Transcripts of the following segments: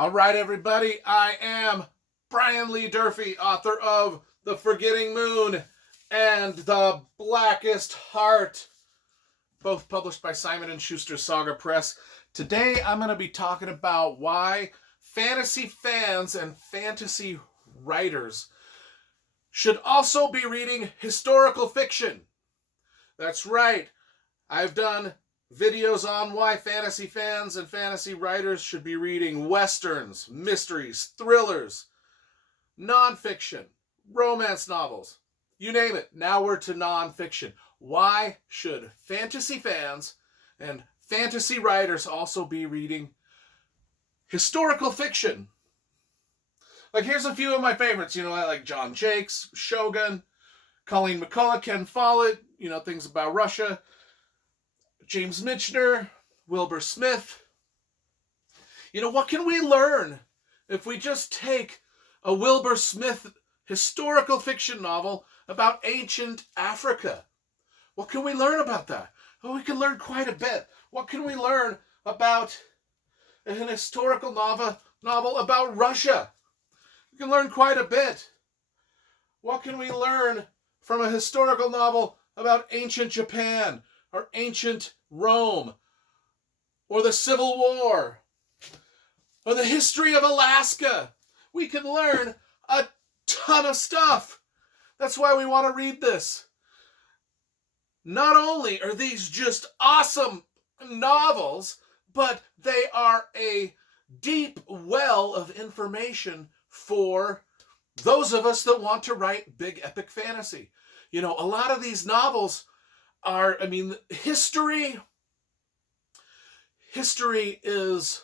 All right, everybody, I am Brian Lee Durfee, author of The Forgetting Moon and The Blackest Heart, both published by Simon & Schuster Saga Press. Today, I'm going to be talking about why fantasy fans and fantasy writers should also be reading historical fiction. That's right. I've done videos on why fantasy fans and fantasy writers should be reading westerns, mysteries, thrillers, nonfiction, romance novels, you name it. Now we're to nonfiction. Why should fantasy fans and fantasy writers also be reading historical fiction? Like, here's a few of my favorites. I like John Jakes, Shogun, Colleen McCullough, Ken Follett, things about Russia, James Michener, Wilbur Smith. What can we learn if we just take a Wilbur Smith historical fiction novel about ancient Africa? What can we learn about that? Well, we can learn quite a bit. What can we learn about an historical novel about Russia? We can learn quite a bit. What can we learn from a historical novel about ancient Japan or ancient Rome or the Civil War or the history of Alaska? We can learn a ton of stuff. That's why we want to read this. Not only are these just awesome novels, but they are a deep well of information for those of us that want to write big epic fantasy. A lot of these novels are, history is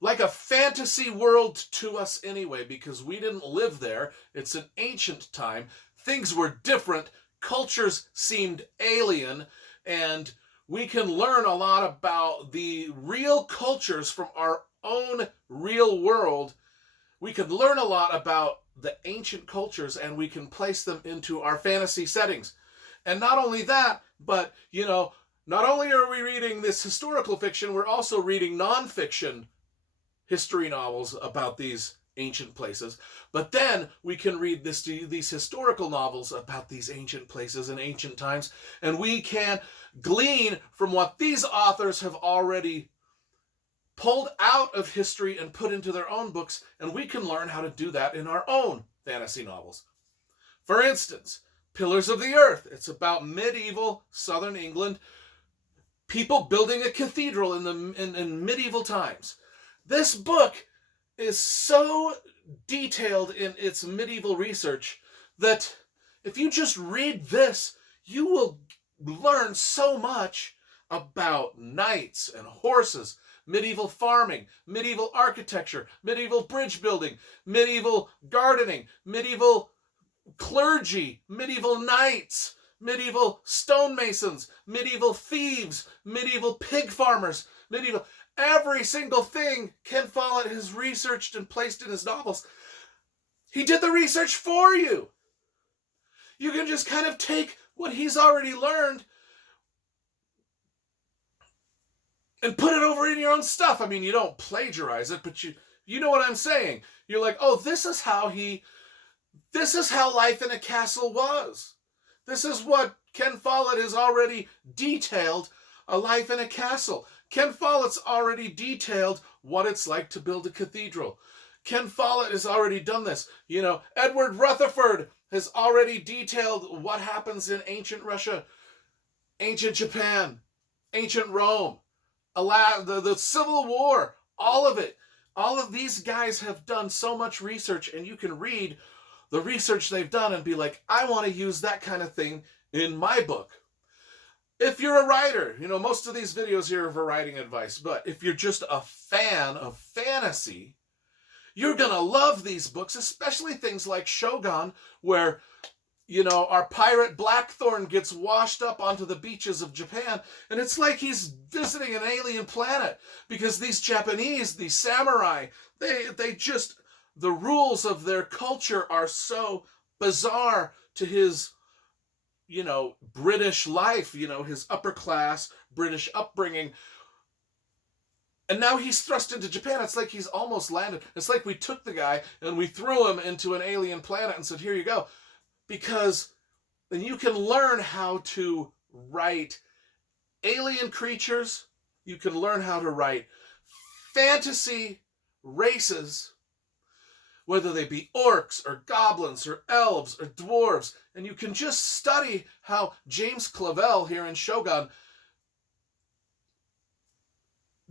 like a fantasy world to us anyway, because we didn't live there. It's an ancient time. Things were different. Cultures seemed alien, and we can learn a lot about the real cultures from our own real world. We can learn a lot about the ancient cultures, and we can place them into our fantasy settings. And not only that, but, not only are we reading this historical fiction, we're also reading nonfiction history novels about these ancient places. But then we can read these historical novels about these ancient places and ancient times, and we can glean from what these authors have already pulled out of history and put into their own books, and we can learn how to do that in our own fantasy novels. For instance, Pillars of the Earth. It's about medieval southern England, people building a cathedral in medieval times. This book is so detailed in its medieval research that if you just read this, you will learn so much about knights and horses, medieval farming, medieval architecture, medieval bridge building, medieval gardening, medieval clergy, medieval knights, medieval stonemasons, medieval thieves, medieval pig farmers, every single thing Ken Follett has researched and placed in his novels. He did the research for you. You can just kind of take what he's already learned and put it over in your own stuff. You don't plagiarize it, but you know what I'm saying. You're like, oh, this is how life in a castle was. This is what Ken Follett has already detailed, a life in a castle. Ken Follett's already detailed what it's like to build a cathedral. Ken Follett has already done this. Edward Rutherford has already detailed what happens in ancient Russia, ancient Japan, ancient Rome, the Civil War, all of it. All of these guys have done so much research, and you can read the research they've done and be like, I want to use that kind of thing in my book. If you're a writer, most of these videos here are for writing advice, but if you're just a fan of fantasy, you're going to love these books, especially things like Shogun, where, our pirate Blackthorn gets washed up onto the beaches of Japan, and it's like he's visiting an alien planet, because these Japanese, these samurai, the rules of their culture are so bizarre to his British life, his upper class British upbringing. And now he's thrust into Japan. It's like he's almost landed. It's like we took the guy and we threw him into an alien planet and said, here you go. Because then you can learn how to write alien creatures. You can learn how to write fantasy races, whether they be orcs or goblins or elves or dwarves. And you can just study how James Clavell here in Shogun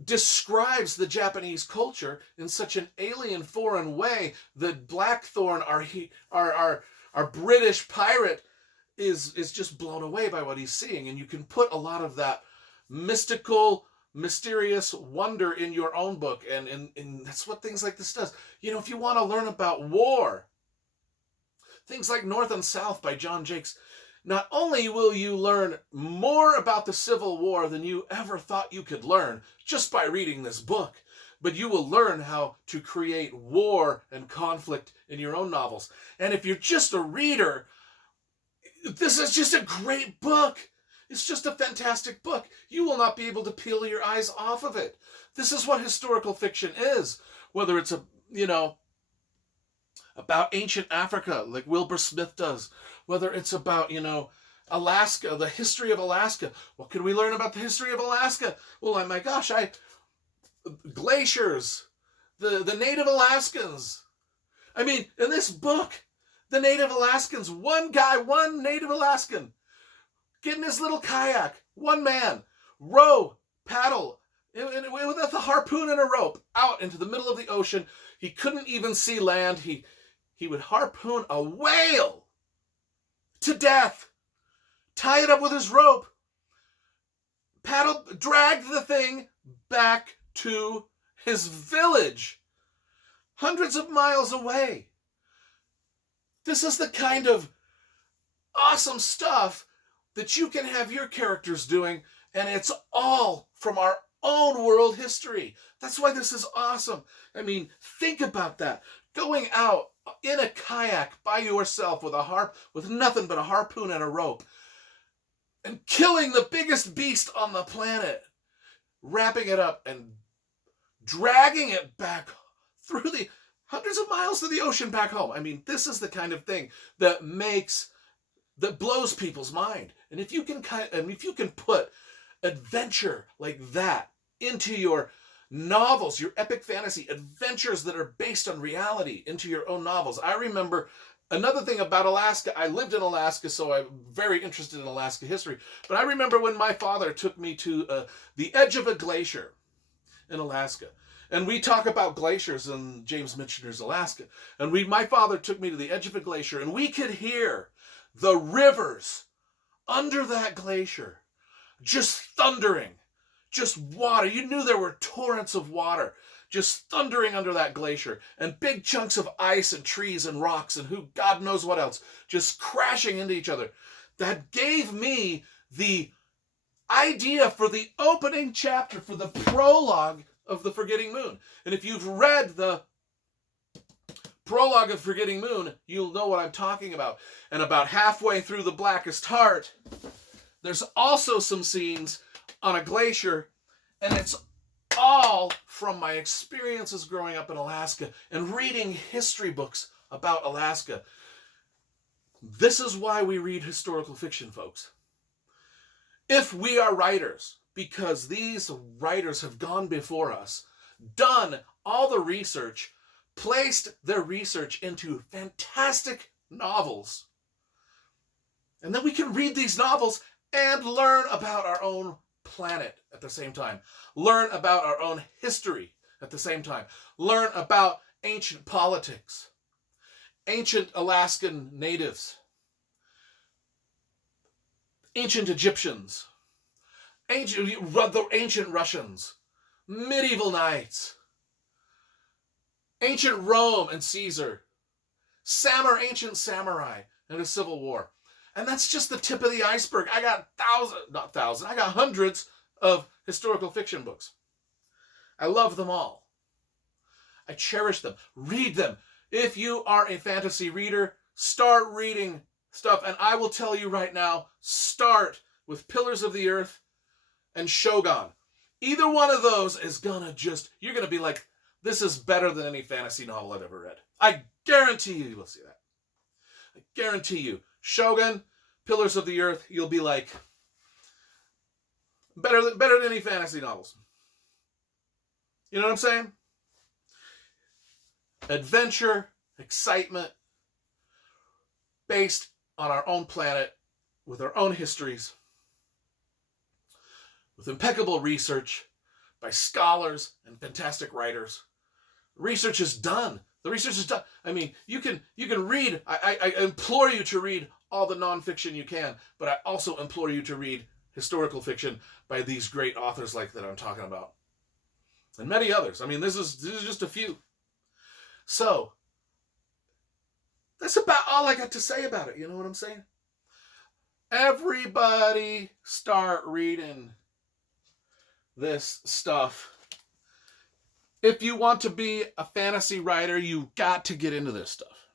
describes the Japanese culture in such an alien, foreign way that Blackthorn, our British pirate, is just blown away by what he's seeing. And you can put a lot of that mystical, mysterious wonder in your own book. And that's what things like this does. You know, if you want to learn about war, things like North and South by John Jakes, not only will you learn more about the Civil War than you ever thought you could learn just by reading this book, but you will learn how to create war and conflict in your own novels. And if you're just a reader, this is just a great book. It's just a fantastic book. You will not be able to peel your eyes off of it. This is what historical fiction is. Whether it's about ancient Africa, like Wilbur Smith does. Whether it's about, Alaska, the history of Alaska. What can we learn about the history of Alaska? Well, oh my gosh, glaciers, the Native Alaskans. I mean, in this book, the Native Alaskans, one Native Alaskan, get in his little kayak, one man, row, paddle, with a harpoon and a rope, out into the middle of the ocean. He couldn't even see land. He would harpoon a whale to death, tie it up with his rope, drag the thing back to his village, hundreds of miles away. This is the kind of awesome stuff that you can have your characters doing, and it's all from our own world history. That's why this is awesome. I mean, think about that. Going out in a kayak by yourself with nothing but a harpoon and a rope, and killing the biggest beast on the planet, wrapping it up and dragging it back through the hundreds of miles to the ocean back home. I mean, this is the kind of thing that blows people's mind. And if you can put adventure like that into your novels, your epic fantasy adventures that are based on reality into your own novels. I remember another thing about Alaska. I lived in Alaska, so I'm very interested in Alaska history. But I remember when my father took me to the edge of a glacier in Alaska. And we talk about glaciers in James Michener's Alaska. And my father took me to the edge of a glacier, and we could hear the rivers under that glacier just thundering, just water. You knew there were torrents of water just thundering under that glacier, and big chunks of ice and trees and rocks and God knows what else just crashing into each other. That gave me the idea for the opening chapter, for the prologue of The Forgetting Moon. And if you've read the prologue of Forgetting Moon, you'll know what I'm talking about. And about halfway through The Blackest Heart, there's also some scenes on a glacier, and it's all from my experiences growing up in Alaska and reading history books about Alaska. This is why we read historical fiction, folks. If we are writers, because these writers have gone before us, done all the research, placed their research into fantastic novels, and then we can read these novels and learn about our own planet at the same time. Learn about our own history at the same time. Learn about ancient politics, ancient Alaskan natives, ancient Egyptians, the ancient Russians, medieval knights, ancient Rome and Caesar, ancient samurai and a civil war. And that's just the tip of the iceberg. I got I got hundreds of historical fiction books. I love them all. I cherish them. Read them. If you are a fantasy reader, start reading stuff. And I will tell you right now, start with Pillars of the Earth and Shogun. Either one of those is gonna you're gonna be like, this is better than any fantasy novel I've ever read. I guarantee you will see that. I guarantee you. Shogun, Pillars of the Earth, you'll be like, better than any fantasy novels. You know what I'm saying? Adventure, excitement, based on our own planet, with our own histories, with impeccable research by scholars and fantastic writers. Research is done. The research is done. I mean, you can read. I implore you to read all the nonfiction you can, but I also implore you to read historical fiction by these great authors like that I'm talking about, and many others. I mean, this is just a few. So that's about all I got to say about it. You know what I'm saying? Everybody start reading this stuff. If you want to be a fantasy writer, you got to get into this stuff.